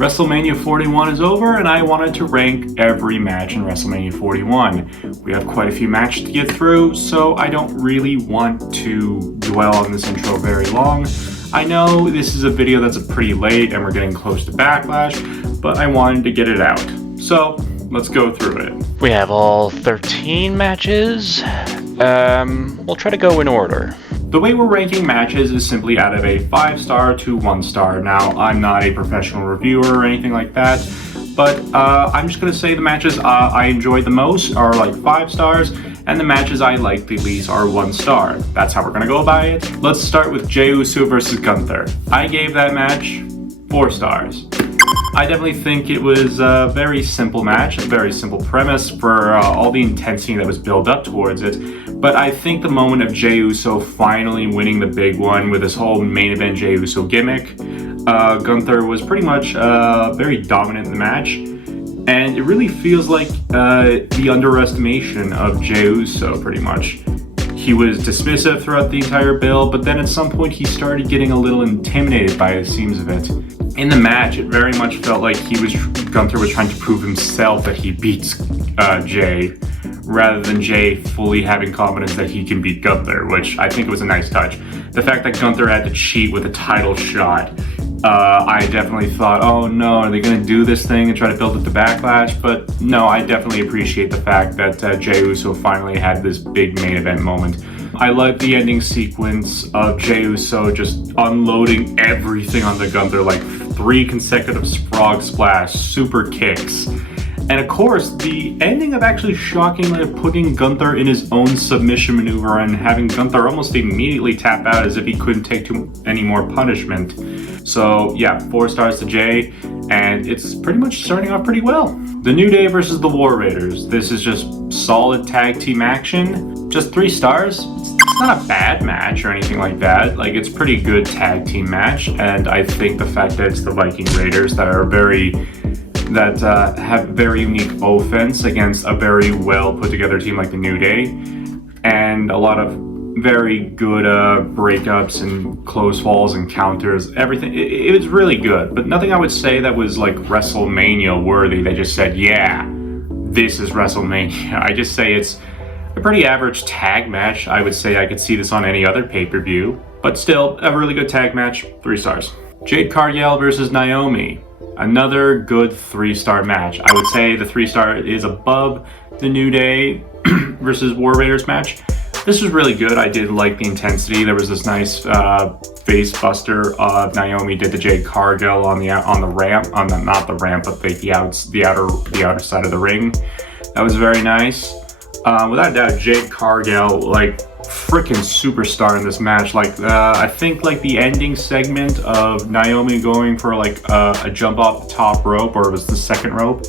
WrestleMania 41 is over, and I wanted to rank every match in WrestleMania 41. We have quite a few matches to get through, so I don't really want to dwell on this intro very long. I know this is a video that's pretty late and we're getting close to Backlash, but I wanted to get it out. So, let's go through it. We have all 13 matches. We'll try to go in order. The way we're ranking matches is simply out of a 5-star to 1-star. Now, I'm not a professional reviewer or anything like that, but I'm just going to say the matches I enjoyed the most are like 5 stars, and the matches I liked the least are 1 star. That's how we're going to go by it. Let's start with Jey Uso versus Gunther. I gave that match 4 stars. I definitely think it was a very simple match, a very simple premise for all the intensity that was built up towards it. But I think the moment of Jey Uso finally winning the big one with this whole main event Jey Uso gimmick, Gunther was pretty much very dominant in the match. And it really feels like the underestimation of Jey Uso, pretty much. He was dismissive throughout the entire build, but then at some point he started getting a little intimidated by the seams of it. In the match, it very much felt like Gunther was trying to prove himself that he beats Jey, rather than Jey fully having confidence that he can beat Gunther, which I think was a nice touch. The fact that Gunther had to cheat with a title shot, I definitely thought, oh no, are they going to do this thing and try to build it to Backlash? But no, I definitely appreciate the fact that Jey Uso finally had this big main event moment. I like the ending sequence of Jey Uso just unloading everything on the Gunther, like 3 consecutive frog splash, super kicks. And of course, the ending of actually shockingly putting Gunther in his own submission maneuver and having Gunther almost immediately tap out as if he couldn't take any more punishment. So yeah, 4 stars to Jey, and it's pretty much starting off pretty well. The New Day versus the War Raiders. This is just solid tag team action. Just 3 stars. It's not a bad match or anything like that. Like, it's pretty good tag team match, and I think the fact that it's the Viking Raiders that are have very unique offense against a very well put together team like the New Day, and a lot of very good breakups and close falls and counters. Everything, it was really good, but nothing I would say that was like WrestleMania worthy. They just said, yeah, this is WrestleMania. I just say it's a pretty average tag match. I would say I could see this on any other pay-per-view, but still a really good tag match. 3 stars. Jade Cargill versus Naomi. Another good 3-star match. I would say the 3-star is above the New Day versus War Raiders match. This was really good. I did like the intensity. There was this nice face buster Naomi did to Jade Cargill on the ramp, not the ramp, but the outer side of the ring. That was very nice. Without a doubt, Jade Cargill, like, freaking superstar in this match. Like, I think like the ending segment of Naomi going for like a jump off the top rope, or it was the second rope,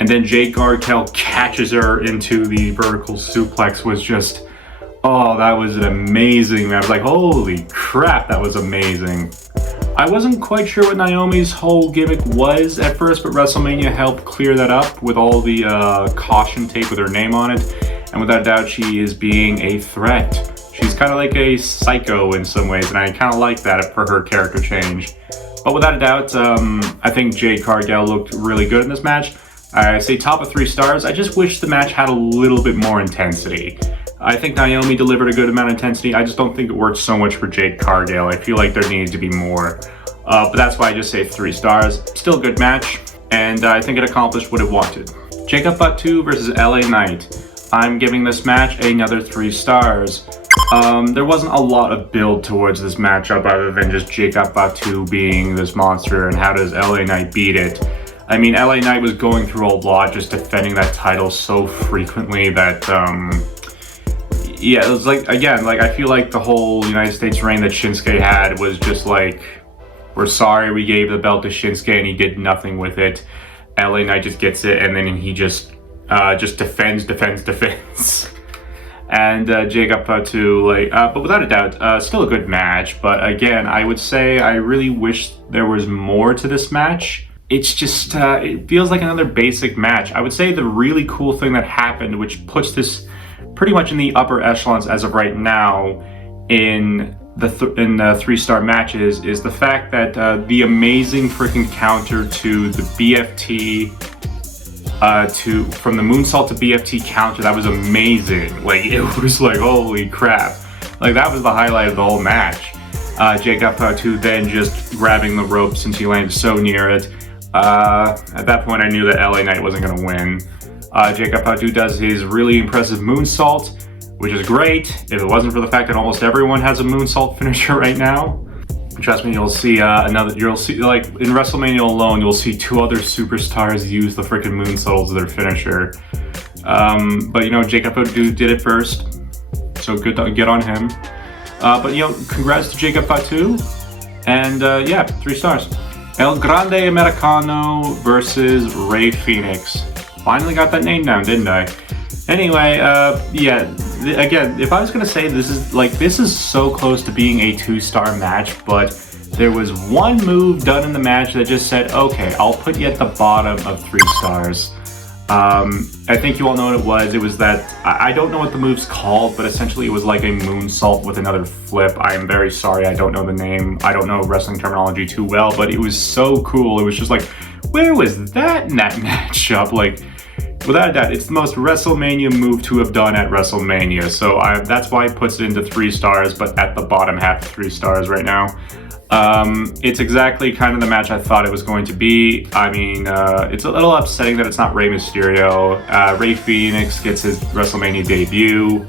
and then Jade Cargill catches her into the vertical suplex, was just, oh, that was an amazing. I was like, holy crap, that was amazing. I wasn't quite sure what Naomi's whole gimmick was at first, but WrestleMania helped clear that up with all the caution tape with her name on it. And without a doubt, she is being a threat. She's kind of like a psycho in some ways, and I kind of like that for her character change. But without a doubt, I think Jade Cargill looked really good in this match. I say top of 3 stars. I just wish the match had a little bit more intensity. I think Naomi delivered a good amount of intensity. I just don't think it worked so much for Jade Cargill. I feel like there needed to be more. But that's why I just say 3 stars. Still a good match, and I think it accomplished what it wanted. Jacob Fatu versus LA Knight. I'm giving this match another 3 stars. There wasn't a lot of build towards this matchup other than just Jacob Fatu being this monster and how does LA Knight beat it. I mean, LA Knight was going through a lot, just defending that title so frequently that, yeah, it was like, again, like, I feel like the whole United States reign that Shinsuke had was just like, we're sorry we gave the belt to Shinsuke and he did nothing with it. LA Knight just gets it and then he just defends. And Jacob Fatu, like, but without a doubt, still a good match. But again, I would say I really wish there was more to this match. It's just, it feels like another basic match. I would say the really cool thing that happened, which puts this pretty much in the upper echelons as of right now in in 3-star matches is the fact that the amazing freaking counter to the BFT from the moonsault to BFT counter, that was amazing. Like, it was like, holy crap. Like, that was the highlight of the whole match. Jacob Fatu then just grabbing the rope since he landed so near it. At that point, I knew that LA Knight wasn't going to win. Jacob Fatu does his really impressive moonsault, which is great. If it wasn't for the fact that almost everyone has a moonsault finisher right now. Trust me, you'll see like in WrestleMania alone, you'll see 2 other superstars use the freaking moonsault as their finisher. But you know, Jacob Fatu did it first, so good to get on him. But you know, congrats to Jacob Fatu, and yeah, 3 stars. El Grande Americano versus Rey Fenix. Finally got that name down, didn't I? Anyway, yeah. Again, if I was gonna say this is so close to being a 2-star match, but there was one move done in the match that just said, okay, I'll put you at the bottom of 3 stars. I think you all know what it was. It was that, I don't know what the move's called, but essentially it was like a moonsault with another flip. I am very sorry, I don't know the name. I don't know wrestling terminology too well, but it was so cool. It was just like, where was that in that matchup? Like, without a doubt, it's the most WrestleMania move to have done at WrestleMania. So that's why it puts it into 3 stars, but at the bottom half of 3 stars right now. It's exactly kind of the match I thought it was going to be. I mean, it's a little upsetting that it's not Rey Mysterio. Rey Fenix gets his WrestleMania debut,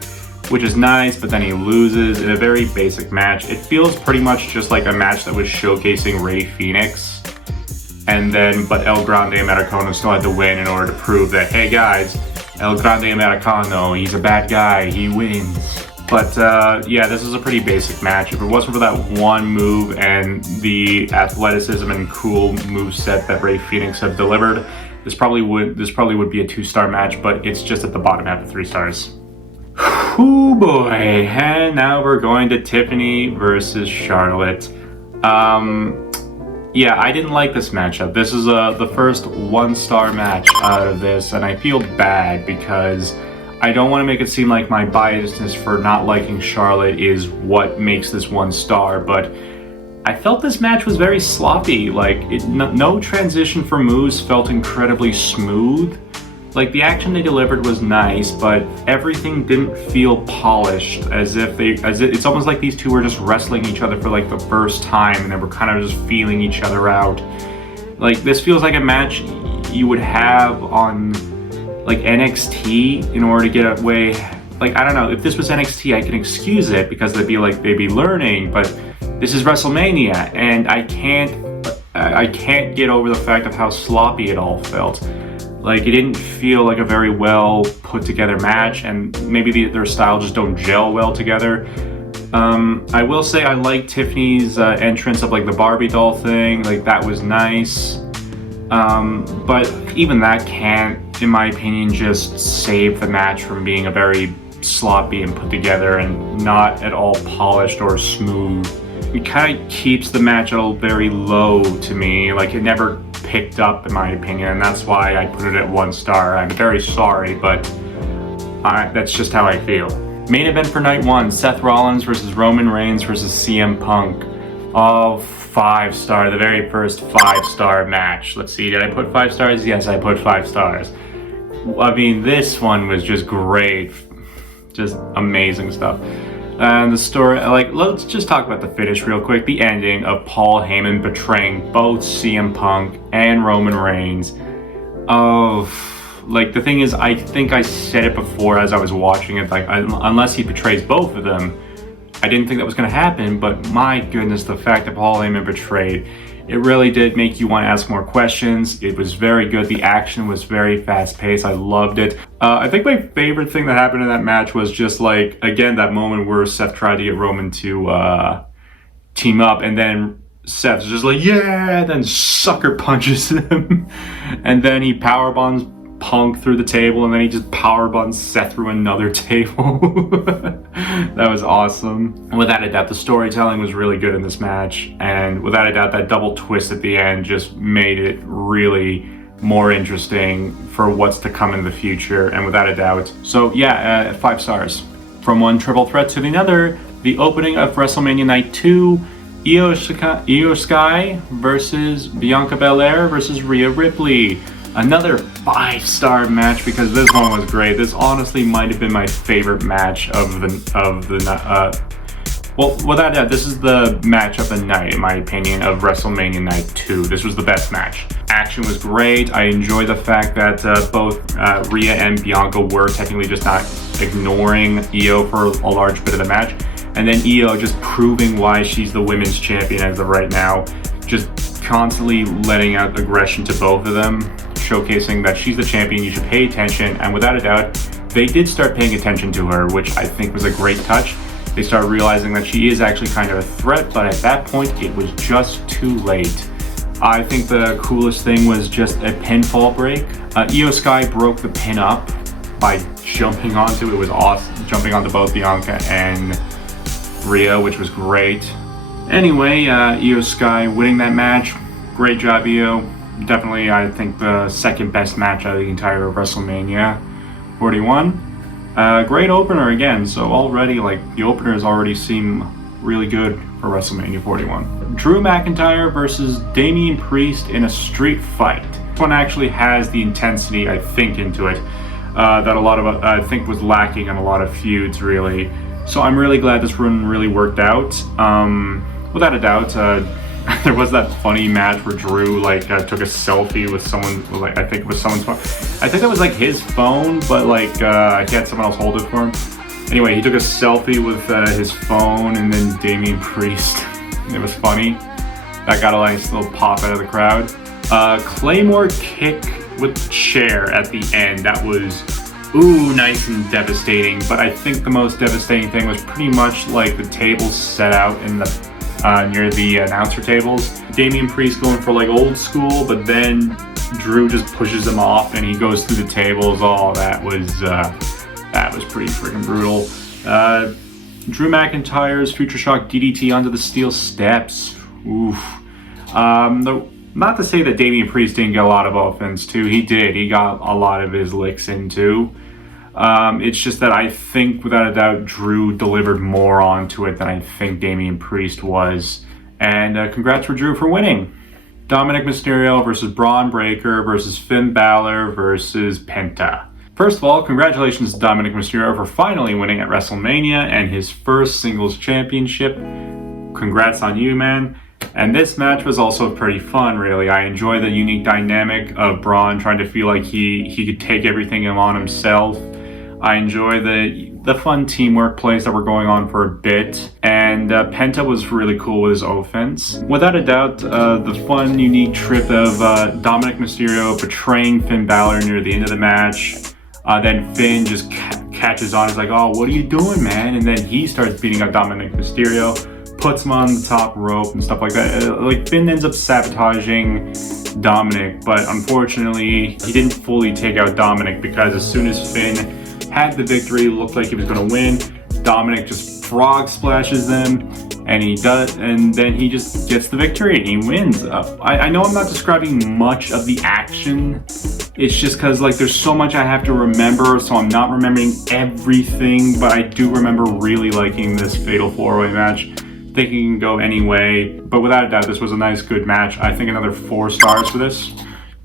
which is nice, but then he loses in a very basic match. It feels pretty much just like a match that was showcasing Rey Fenix. But El Grande Americano still had to win in order to prove that, hey guys, El Grande Americano, he's a bad guy, he wins. But yeah, this is a pretty basic match. If it wasn't for that one move and the athleticism and cool moveset that Rey Fenix have delivered, this probably would be a 2-star match, but it's just at the bottom half of 3 stars. Ooh boy, and now we're going to Tiffany versus Charlotte. Yeah, I didn't like this matchup. This is the first 1-star match out of this, and I feel bad because I don't want to make it seem like my biasness for not liking Charlotte is what makes this 1 star, but I felt this match was very sloppy. Like, no transition for moves felt incredibly smooth. Like, the action they delivered was nice, but everything didn't feel polished, it's almost like these two were just wrestling each other for like the first time and they were kind of just feeling each other out. Like, this feels like a match you would have on like NXT in order to get away. Like, I don't know, if this was NXT I can excuse it because they'd be learning, but this is WrestleMania and I can't get over the fact of how sloppy it all felt. Like, it didn't feel like a very well put together match, and maybe their style just don't gel well together. I will say I like Tiffany's entrance of like the Barbie doll thing. Like, that was nice. But even that can't, in my opinion, just save the match from being a very sloppy and put together and not at all polished or smooth. It kind of keeps the match very low to me. Like, it never picked up, in my opinion, and that's why I put it at 1 star. I'm very sorry, but that's just how I feel. Main event for night 1, Seth Rollins versus Roman Reigns versus CM Punk. Oh, 5 star, the very first 5-star match. Let's see, did I put 5 stars? Yes, I put 5 stars. I mean, this one was just great. Just amazing stuff. And the story, like, let's just talk about the finish real quick. The ending of Paul Heyman betraying both CM Punk and Roman Reigns. Oh, like, the thing is, I think I said it before as I was watching it, like, unless he betrays both of them, I didn't think that was going to happen, but my goodness, the fact that Paul Heyman betrayed, it really did make you want to ask more questions. It was very good. The action was very fast-paced. I loved it. I think my favorite thing that happened in that match was just like, again, that moment where Seth tried to get Roman to team up, and then Seth's just like, yeah, then sucker punches him. And then he powerbombs Punk through the table, and then he just powerbombs Seth through another table. That was awesome. Without a doubt, the storytelling was really good in this match, and without a doubt, that double twist at the end just made it really more interesting for what's to come in the future, and without a doubt. So yeah, 5 stars. From one triple threat to the other, the opening of WrestleMania Night 2, Io Sky versus Bianca Belair versus Rhea Ripley. Another 5-star match because this one was great. This honestly might have been my favorite match of the well, without doubt, this is the match of the night, in my opinion, of WrestleMania Night 2. This was the best match. Action was great. I enjoy the fact that both Rhea and Bianca were technically just not ignoring Io for a large bit of the match. And then Io just proving why she's the women's champion as of right now. Just constantly letting out aggression to both of them, showcasing that she's the champion, you should pay attention. And without a doubt, they did start paying attention to her, which I think was a great touch. They started realizing that she is actually kind of a threat, but at that point, it was just too late. I think the coolest thing was just a pinfall break. Io Sky broke the pin up by jumping onto it. It was awesome, jumping onto both Bianca and Rhea, which was great. Anyway, Io Sky winning that match. Great job, Io. Definitely, I think the second best match out of the entire WrestleMania 41. Great opener again, so already, like, the openers already seem really good for WrestleMania 41. Drew McIntyre versus Damian Priest in a street fight. This one actually has the intensity, I think, into it, that a lot of, I think, was lacking in a lot of feuds, really. So I'm really glad this run really worked out. Without a doubt, there was that funny match where Drew took a selfie with someone, like, I think it was someone's phone. I think that was like his phone, but like he had someone else hold it for him. Anyway, he took a selfie with his phone and then Damian Priest. It was funny. That got a nice little pop out of the crowd. Claymore kick with the chair at the end. That was, ooh, nice and devastating. But I think the most devastating thing was pretty much like the tables set out in the near the announcer tables. Damian Priest going for like old school, but then Drew just pushes him off and he goes through the tables. Oh, that was pretty freaking brutal. Drew McIntyre's Future Shock DDT onto the steel steps. Oof. Not to say that Damian Priest didn't get a lot of offense too. He did. He got a lot of his licks in too. It's just that I think, without a doubt, Drew delivered more onto it than I think Damian Priest was. And congrats for Drew for winning. Dominic Mysterio versus Braun Breaker versus Finn Balor versus Penta. First of all, congratulations to Dominic Mysterio for finally winning at WrestleMania and his first singles championship. Congrats on you, man. And this match was also pretty fun, really. I enjoy the unique dynamic of Braun trying to feel like he could take everything on himself. I enjoy the fun teamwork plays that were going on for a bit, and Penta was really cool with his offense. Without a doubt, the fun, unique trip of Dominic Mysterio betraying Finn Balor near the end of the match. Then Finn just catches on. He's like, "Oh, what are you doing, man?" And then he starts beating up Dominic Mysterio, puts him on the top rope and stuff like that. Like, Finn ends up sabotaging Dominic, but unfortunately, he didn't fully take out Dominic because as soon as Finn had the victory, looked like he was going to win, Dominic just frog splashes them, and he does, and then he just gets the victory and he wins. I know I'm not describing much of the action. It's just because, like, there's so much I have to remember, so I'm not remembering everything, but I do remember really liking this Fatal 4-Way match. Thinking it can go any way, but without a doubt, this was a nice, good match. I think another 4 stars for this.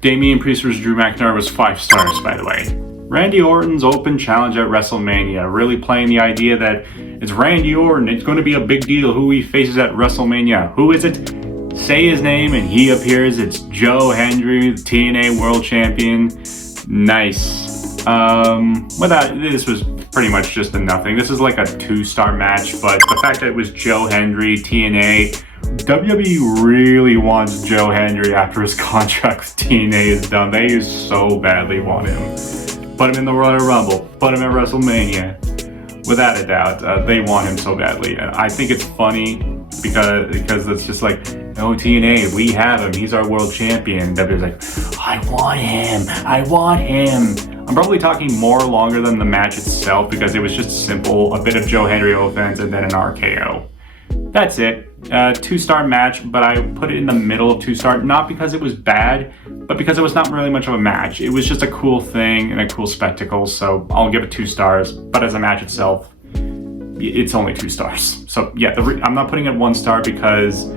Damian Priest vs. Drew McIntyre was 5 stars, by the way. Randy Orton's open challenge at WrestleMania, really playing the idea that it's Randy Orton, it's going to be a big deal who he faces at WrestleMania. Who is it? Say his name and he appears. It's Joe Hendry, the TNA World Champion. Nice. This was pretty much just a nothing. This is like a 2-star match, but the fact that it was Joe Hendry, TNA, WWE really wants Joe Hendry after his contract with TNA is done. They so badly want him. Put him in the Royal Rumble. Put him at WrestleMania. Without a doubt, they want him so badly. And I think it's funny because it's just like, oh, TNA, we have him. He's our world champion. WWE's like, I want him. I want him. I'm probably talking more longer than the match itself because it was just simple. A bit of Joe Hendry offense and then an RKO. That's it. 2-star match, but I put it in the middle of 2-star, not because it was bad, but because it was not really much of a match. It was just a cool thing and a cool spectacle, so I'll give it 2 stars. But as a match itself, it's only 2 stars. So yeah, I'm not putting it 1 star because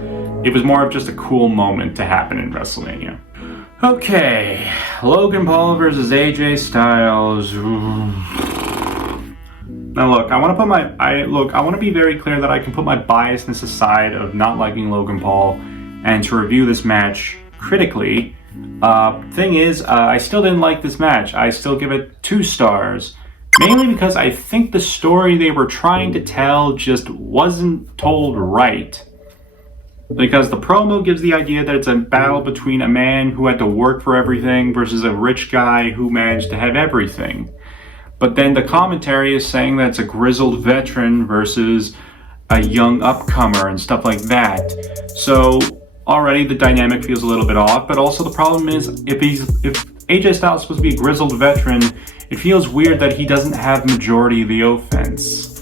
it was more of just a cool moment to happen in WrestleMania. Okay, Logan Paul versus AJ Styles. Now look, I want to be very clear that I can put my biasness aside of not liking Logan Paul and to review this match critically. Thing is, I still didn't like this match. I still give it 2 stars. Mainly because I think the story they were trying to tell just wasn't told right. Because the promo gives the idea that it's a battle between a man who had to work for everything versus a rich guy who managed to have everything. But then the commentary is saying that it's a grizzled veteran versus a young upcomer and stuff like that. So already the dynamic feels a little bit off, but also the problem is if AJ Styles is supposed to be a grizzled veteran, it feels weird that he doesn't have majority of the offense.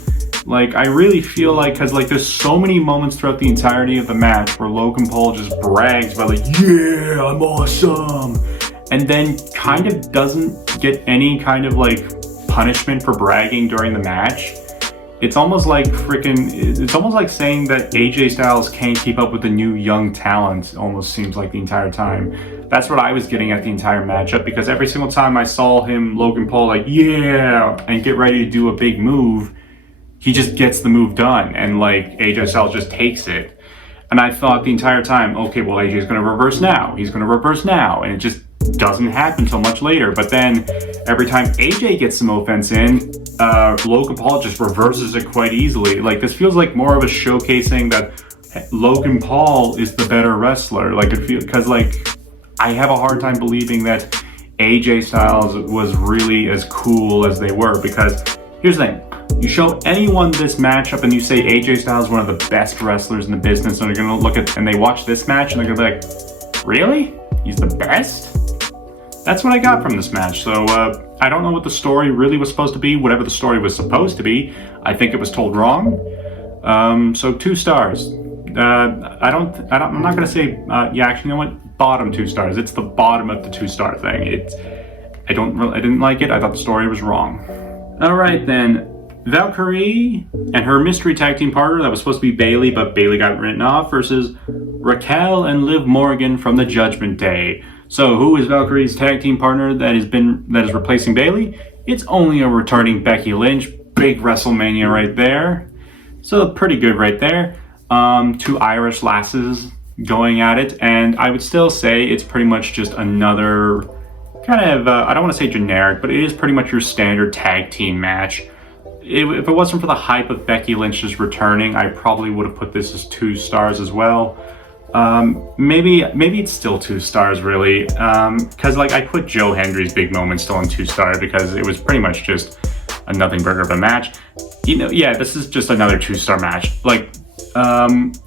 Like, I really feel like, because like there's so many moments throughout the entirety of the match where Logan Paul just brags about like, yeah, I'm awesome, and then kind of doesn't get any kind of like punishment for bragging during the match. It's almost like saying that AJ Styles can't keep up with the new young talent, almost seems like the entire time. That's what I was getting at the entire matchup, because every single time I saw Logan Paul, like, yeah, and get ready to do a big move, he just gets the move done, and like AJ Styles just takes it. And I thought the entire time, okay, well, AJ's going to reverse now. He's going to reverse now. And it just doesn't happen until much later. But then every time AJ gets some offense in, Logan Paul just reverses it quite easily. Like, this feels like more of a showcasing that Logan Paul is the better wrestler. Like, it feels, because like I have a hard time believing that AJ Styles was really as cool as they were, because here's the thing. You show anyone this matchup and you say AJ Styles is one of the best wrestlers in the business, and they're gonna look at and they watch this match and they're gonna be like, really? He's the best? That's what I got from this match. So I don't know what the story really was supposed to be. Whatever the story was supposed to be, I think it was told wrong. So 2 stars. I'm not gonna say. Yeah, actually, you know what? Bottom 2 stars. It's the bottom of the 2-star thing. I didn't like it. I thought the story was wrong. All right then. Valkyrie and her mystery tag team partner that was supposed to be Bayley, but Bayley got written off, versus Raquel and Liv Morgan from the Judgment Day. So who is Valkyrie's tag team partner that is replacing Bayley? It's only a returning Becky Lynch. Big WrestleMania right there. So pretty good right there. 2 Irish lasses going at it, and I would still say it's pretty much just another kind of, I don't want to say generic, but it is pretty much your standard tag team match. If it wasn't for the hype of Becky Lynch just returning, I probably would have put this as 2 stars as well. Maybe it's still 2 stars really, because like I put Joe Hendry's big moment still in 2 stars because it was pretty much just a nothing burger of a match. You know, yeah, this is just another 2-star match. Like,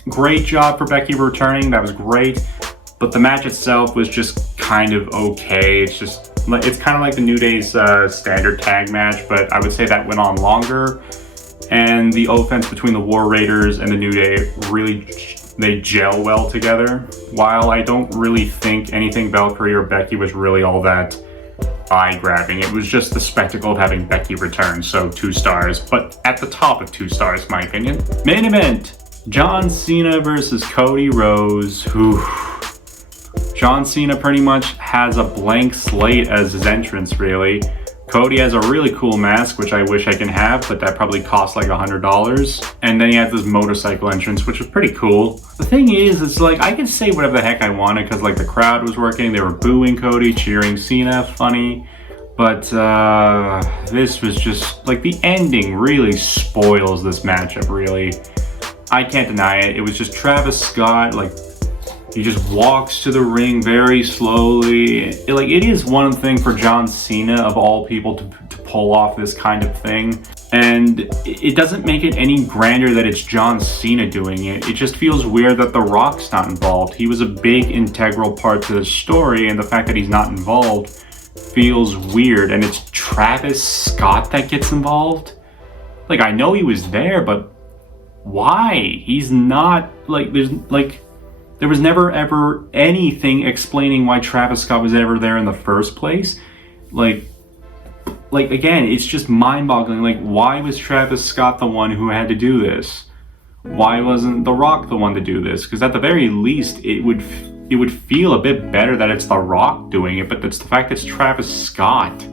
great job for Becky returning, that was great, but the match itself was just kind of okay. It's kind of like the New Day's standard tag match, but I would say that went on longer. And the offense between the War Raiders and the New Day they gel well together. While I don't really think anything Valkyrie or Becky was really all that eye-grabbing. It was just the spectacle of having Becky return, so 2 stars. But at the top of 2 stars, in my opinion. Main event, John Cena versus Cody Rhodes. John Cena pretty much has a blank slate as his entrance, really. Cody has a really cool mask, which I wish I can have, but that probably costs like $100. And then he has this motorcycle entrance, which was pretty cool. The thing is, it's like, I can say whatever the heck I wanted, because like the crowd was working, they were booing Cody, cheering Cena, funny. But this was just, like, the ending really spoils this matchup, really. I can't deny it. It was just Travis Scott, like, he just walks to the ring very slowly. It is one thing for John Cena, of all people, to pull off this kind of thing. And it doesn't make it any grander that it's John Cena doing it. It just feels weird that The Rock's not involved. He was a big integral part to the story, and the fact that he's not involved feels weird. And it's Travis Scott that gets involved? Like, I know he was there, but why? He's not, like, there was never ever anything explaining why Travis Scott was ever there in the first place. Like, like, again, it's just mind-boggling. Like, why was Travis Scott the one who had to do this? Why wasn't The Rock the one to do this? Because at the very least, it would feel a bit better that it's The Rock doing it, but it's the fact that it's Travis Scott.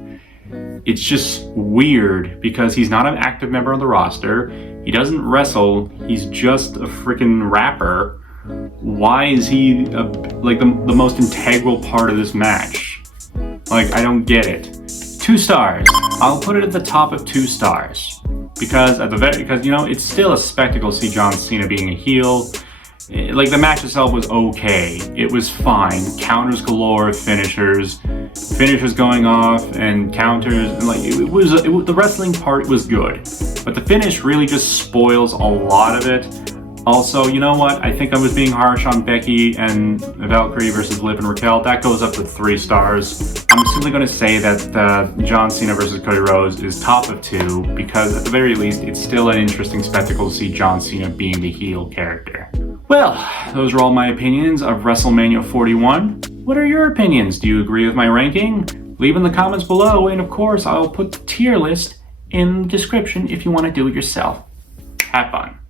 It's just weird because he's not an active member of the roster. He doesn't wrestle. He's just a freaking rapper. Why is he like the most integral part of this match? Like, I don't get it. 2 stars. I'll put it at the top of 2 stars because because you know, it's still a spectacle to see John Cena being a heel. Like, the match itself was okay. It was fine. Counters galore, finishers going off, and counters. And like, the wrestling part was good, but the finish really just spoils a lot of it. Also, you know what? I think I was being harsh on Becky and Valkyrie versus Liv and Raquel. That goes up to 3 stars. I'm simply going to say that John Cena versus Cody Rhodes is top of 2 because, at the very least, it's still an interesting spectacle to see John Cena being the heel character. Well, those are all my opinions of WrestleMania 41. What are your opinions? Do you agree with my ranking? Leave in the comments below, and of course, I'll put the tier list in the description if you want to do it yourself. Have fun.